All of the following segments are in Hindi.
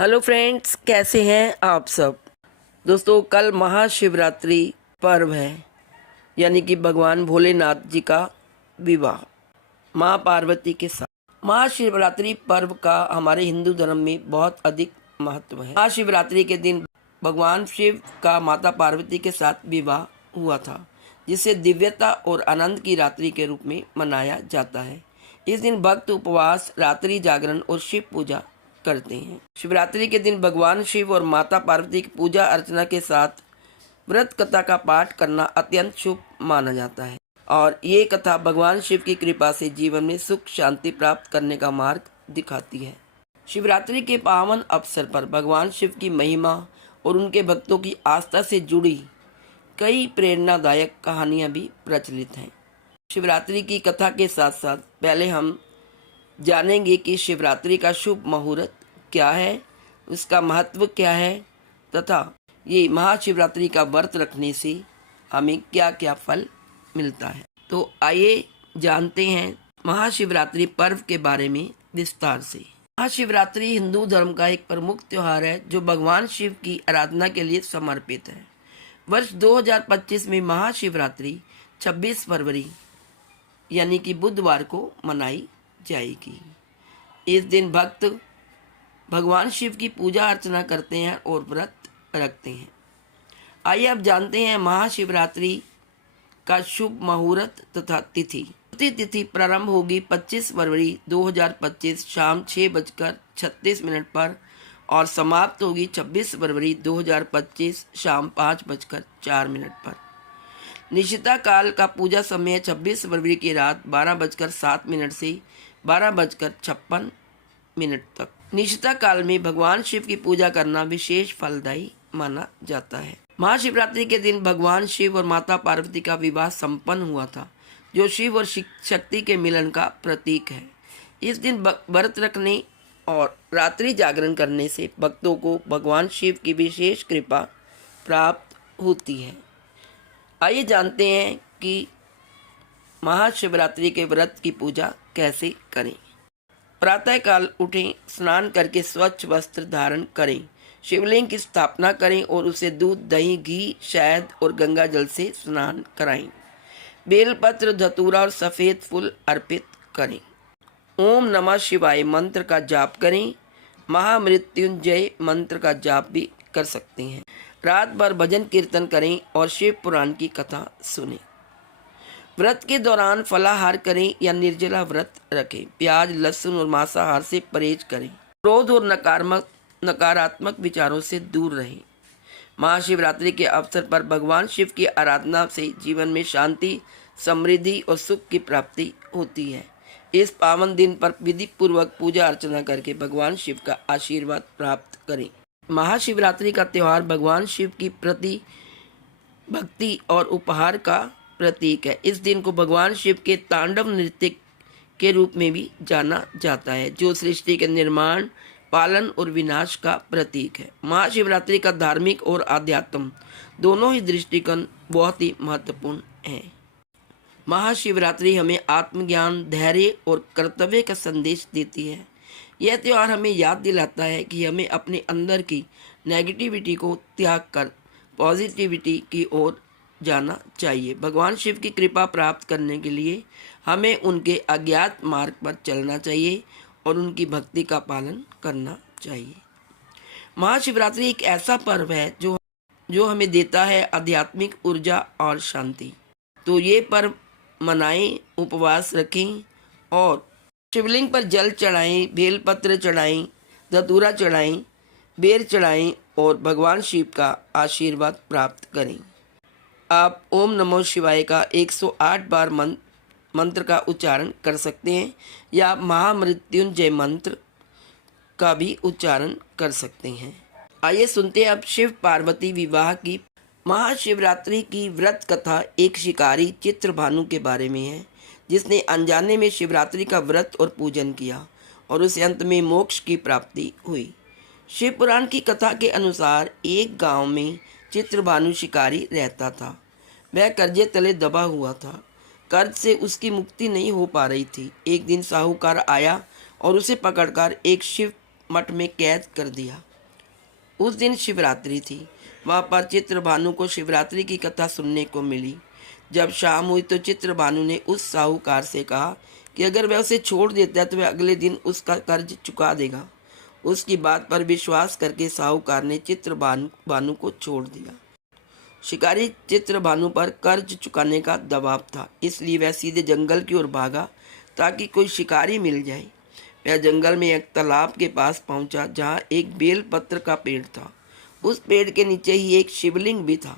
हेलो फ्रेंड्स, कैसे हैं आप सब। दोस्तों, कल महाशिवरात्रि पर्व है, यानी कि भगवान भोलेनाथ जी का विवाह माँ पार्वती के साथ। महाशिवरात्रि पर्व का हमारे हिंदू धर्म में बहुत अधिक महत्व है। महाशिवरात्रि के दिन भगवान शिव का माता पार्वती के साथ विवाह हुआ था, जिसे दिव्यता और आनंद की रात्रि के रूप में मनाया जाता है। इस दिन भक्त उपवास, रात्रि जागरण और शिव पूजा करते हैं। शिवरात्रि के दिन भगवान शिव और माता पार्वती की पूजा अर्चना के साथ व्रत कथा का पाठ करना अत्यंत शुभ माना जाता है और ये कथा भगवान शिव की कृपा से जीवन में सुख शांति प्राप्त करने का मार्ग दिखाती है। शिवरात्रि के पावन अवसर पर भगवान शिव की महिमा और उनके भक्तों की आस्था से जुड़ी कई प्रेरणादायक कहानियां भी प्रचलित हैं। शिवरात्रि की कथा के साथ साथ पहले हम जानेंगे कि शिवरात्रि का शुभ मुहूर्त क्या है, उसका महत्व क्या है तथा ये महाशिवरात्रि का व्रत रखने से हमें क्या क्या फल मिलता है। तो आइए जानते हैं महाशिवरात्रि पर्व के बारे में विस्तार से। महाशिवरात्रि हिंदू धर्म का एक प्रमुख त्योहार है जो भगवान शिव की आराधना के लिए समर्पित है। वर्ष 2025 में महाशिवरात्रि 26 फरवरी यानी कि बुधवार को मनाई जाएगी। इस दिन भक्त भगवान शिव की पूजा अर्चना करते हैं और व्रत रखते हैं। आइए अब जानते हैं महाशिवरात्रि का शुभ मुहूर्त तथा तिथि। तिथि प्रारंभ होगी 25 फरवरी 2025 शाम 6:36 पर और समाप्त होगी 26 फरवरी 2025 शाम 5:04 पर। निशिता काल का पूजा समय 26 फरवरी की रात 12:07 से 12:56 तक। निशिता काल में भगवान शिव की पूजा करना विशेष फलदायी माना जाता है। महाशिवरात्रि के दिन भगवान शिव और माता पार्वती का विवाह संपन्न हुआ था, जो शिव और शक्ति के मिलन का प्रतीक है। इस दिन व्रत रखने और रात्रि जागरण करने से भक्तों को भगवान शिव की विशेष कृपा प्राप्त होती है। आइए जानते हैं कि महाशिवरात्रि के व्रत की पूजा कैसे करें। प्रातःकाल उठें, स्नान करके स्वच्छ वस्त्र धारण करें, शिवलिंग की स्थापना करें और उसे दूध, दही, घी, शहद और गंगा जल से स्नान कराएं। बेलपत्र, धतूरा और सफ़ेद फूल अर्पित करें। ओम नमः शिवाय मंत्र का जाप करें। महामृत्युंजय मंत्र का जाप भी कर सकते हैं। रात भर भजन कीर्तन करें और शिव पुराण की कथा सुनें। व्रत के दौरान फलाहार करें या निर्जला व्रत रखें। प्याज, लहसुन और मांसाहार से परहेज करें। क्रोध और नकारात्मक विचारों से दूर रहें। महाशिवरात्रि के अवसर पर भगवान शिव की आराधना से जीवन में शांति, समृद्धि और सुख की प्राप्ति होती है। इस पावन दिन पर विधि पूर्वक पूजा अर्चना करके भगवान शिव का आशीर्वाद प्राप्त करें। महाशिवरात्रि का त्यौहार भगवान शिव की प्रति भक्ति और उपहार का प्रतीक है। इस दिन को भगवान शिव के तांडव नृत्य के रूप में भी जाना जाता है, जो सृष्टि के निर्माण, पालन और विनाश का प्रतीक है। महाशिवरात्रि का धार्मिक और आध्यात्म दोनों ही दृष्टिकोण बहुत ही महत्वपूर्ण है। महाशिवरात्रि हमें आत्मज्ञान, धैर्य और कर्तव्य का संदेश देती है। यह त्यौहार हमें याद दिलाता है कि हमें अपने अंदर की नेगेटिविटी को त्याग कर पॉजिटिविटी की ओर जाना चाहिए। भगवान शिव की कृपा प्राप्त करने के लिए हमें उनके अज्ञात मार्ग पर चलना चाहिए और उनकी भक्ति का पालन करना चाहिए। महाशिवरात्रि एक ऐसा पर्व है जो हमें देता है आध्यात्मिक ऊर्जा और शांति। तो ये पर्व मनाएं, उपवास रखें और शिवलिंग पर जल चढ़ाएं, बेलपत्र चढ़ाएं, धतूरा चढ़ाएं, बेर चढ़ाएं और भगवान शिव का आशीर्वाद प्राप्त करें। आप ओम नमः शिवाय का 108 बार मंत्र का उच्चारण कर सकते हैं या महामृत्युंजय मंत्र का भी उच्चारण कर सकते हैं। आइए सुनते हैं अब शिव पार्वती विवाह की। महाशिवरात्रि की व्रत कथा एक शिकारी चित्रभानु के बारे में है, जिसने अनजाने में शिवरात्रि का व्रत और पूजन किया और उसे अंत में मोक्ष की प्राप्ति हुई। शिव पुराण की कथा के अनुसार एक गांव में चित्रभानु शिकारी रहता था। वह कर्जे तले दबा हुआ था। कर्ज से उसकी मुक्ति नहीं हो पा रही थी। एक दिन साहूकार आया और उसे पकड़कर एक शिव मठ में कैद कर दिया। उस दिन शिवरात्रि थी। वहाँ पर चित्रभानु को शिवरात्रि की कथा सुनने को मिली। जब शाम हुई तो चित्रभानु ने उस साहूकार से कहा कि अगर वह उसे छोड़ देता है तो वह अगले दिन उसका कर्ज चुका देगा। उसकी बात पर विश्वास करके साहूकार ने चित्रभानु को छोड़ दिया। शिकारी चित्रभानु पर कर्ज चुकाने का दबाव था, इसलिए वह सीधे जंगल की ओर भागा ताकि कोई शिकारी मिल जाए। वह जंगल में एक तालाब के पास पहुंचा जहां एक बेलपत्र का पेड़ था। उस पेड़ के नीचे ही एक शिवलिंग भी था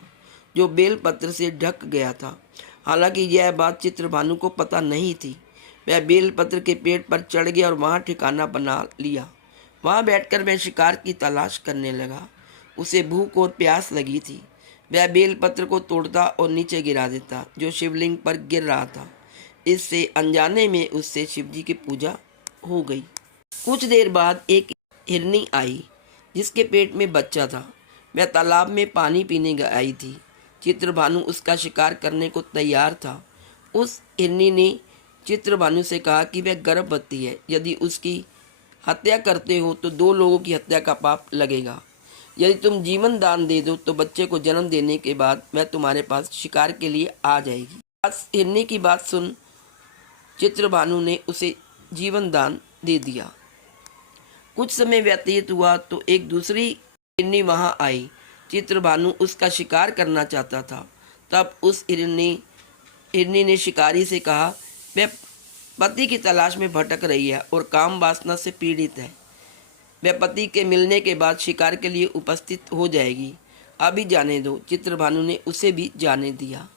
जो बेलपत्र से ढक गया था। हालांकि यह बात चित्रभानु को पता नहीं थी। वह बेलपत्र के पेड़ पर चढ़ गया और वहां ठिकाना बना लिया। वहां बैठकर वह शिकार की तलाश करने लगा। उसे भूख और प्यास लगी थी। वह बेलपत्र को तोड़ता और नीचे गिरा देता जो शिवलिंग पर गिर रहा था। इससे अनजाने में उससे शिवजी की पूजा हो गई। कुछ देर बाद एक हिरनी आई जिसके पेट में बच्चा था। वह तालाब में पानी पीने आई थी। चित्रभानु उसका शिकार करने को तैयार था। उस हिरनी ने चित्रभानु से कहा कि वह गर्भवती है। यदि उसकी हत्या करते हो तो 2 लोगों की हत्या का पाप लगेगा। यदि तुम जीवन दान दे दो तो बच्चे को जन्म देने के बाद वह तुम्हारे पास शिकार के लिए आ जाएगी। हिरनी की बात सुन चित्रभानु ने उसे जीवन दान दे दिया। कुछ समय व्यतीत हुआ तो एक दूसरी हिरनी वहां आई। चित्रभानु उसका शिकार करना चाहता था। तब उस हिरनी ने शिकारी से कहा वह पति की तलाश में भटक रही है और काम वासना से पीड़ित है। वह पति के मिलने के बाद शिकार के लिए उपस्थित हो जाएगी। अभी जाने दो। चित्रभानु ने उसे भी जाने दिया।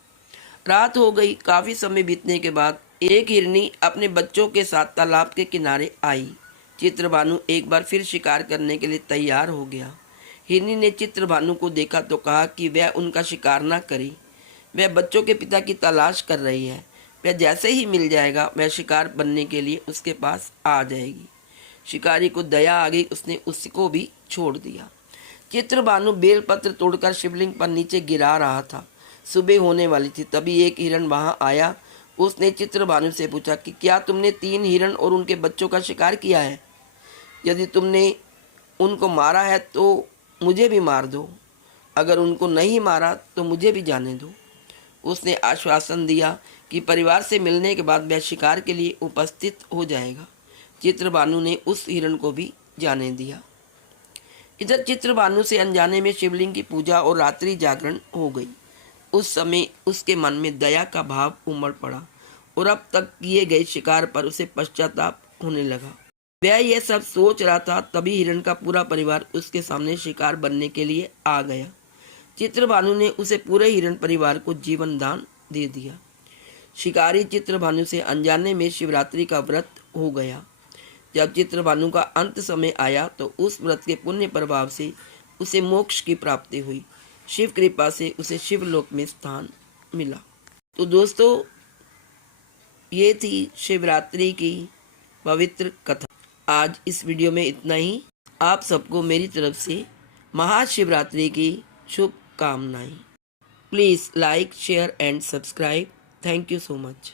रात हो गई। काफ़ी समय बीतने के बाद एक हिरनी अपने बच्चों के साथ तालाब के किनारे आई। चित्रभानु एक बार फिर शिकार करने के लिए तैयार हो गया। हिरनी ने चित्रभानु को देखा तो कहा कि वह उनका शिकार ना करे। वह बच्चों के पिता की तलाश कर रही है। वह जैसे ही मिल जाएगा वह शिकार बनने के लिए उसके पास आ जाएगी। शिकारी को दया आ गई। उसने उसको भी छोड़ दिया। चित्रभानु बेलपत्र तोड़कर शिवलिंग पर नीचे गिरा रहा था। सुबह होने वाली थी। तभी एक हिरण वहां आया। उसने चित्रभानु से पूछा कि क्या तुमने 3 हिरण और उनके बच्चों का शिकार किया है? यदि तुमने उनको मारा है तो मुझे भी मार दो। अगर उनको नहीं मारा तो मुझे भी जाने दो। उसने आश्वासन दिया कि परिवार से मिलने के बाद वह शिकार के लिए उपस्थित हो जाएगा। चित्रभानु ने उस हिरण को भी जाने दिया। इधर चित्रभानु से अनजाने में शिवलिंग की पूजा और रात्रि जागरण हो गई। उस समय उसके मन में दया का भाव उमड़ पड़ा और अब तक किए गए शिकार पर उसे पश्चाताप होने लगा। वह यह सब सोच रहा था तभी हिरण का पूरा परिवार उसके सामने शिकार बनने के लिए आ गया। चित्रभानु ने उसे पूरे हिरण परिवार को जीवन दान दे दिया। शिकारी चित्रभानु से अनजाने में शिवरात्रि का व्रत हो गया। जब चित्रभानु का अंत समय आया तो उस व्रत के पुण्य प्रभाव से उसे मोक्ष की प्राप्ति हुई। शिव कृपा से उसे शिवलोक में स्थान मिला। तो दोस्तों ये थी शिवरात्रि की पवित्र कथा। आज इस वीडियो में इतना ही। आप सबको मेरी तरफ से महाशिवरात्रि की शुभकामनाएं। Please like, share and subscribe. Thank you so much.